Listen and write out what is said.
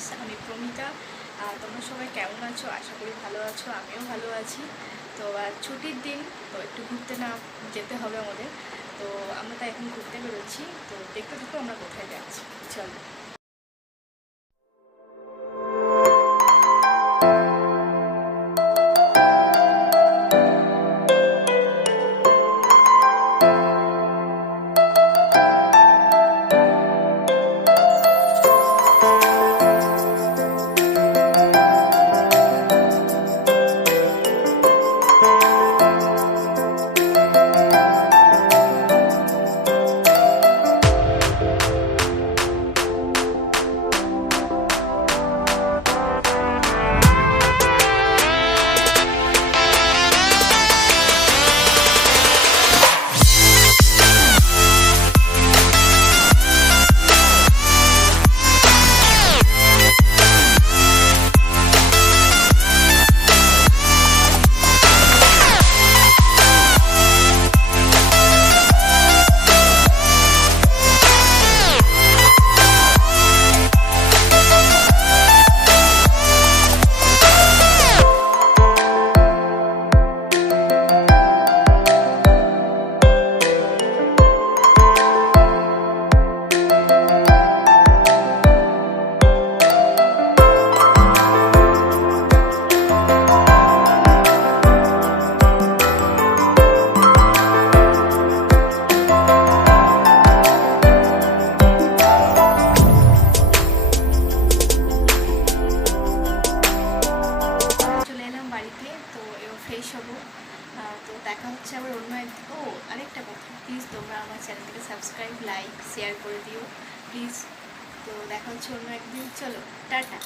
Blogs. আমি প্রমিতা। তোমরা সবাই কেমন আছো? আশা করি ভালো আছো, আমিও ভালো আছি। তো ছুটির দিন, তো একটু ঘুরতে না যেতে হবে আমাদের। তো আমরা তো এখন ঘুরতে বেরোচ্ছি, তো দেখতে থাকো আমরা কোথায় যাচ্ছি। চলো। ফ্রেশ হবো। তো দেখা হচ্ছে আবার অন্য একদিন। আরেকটা কথা, প্লিজ তোমরা আমার চ্যানেলটাকে সাবস্ক্রাইব, লাইক, শেয়ার করে দিও প্লিজ। তো দেখা হচ্ছে অন্য একদিন। চলো, টাটা।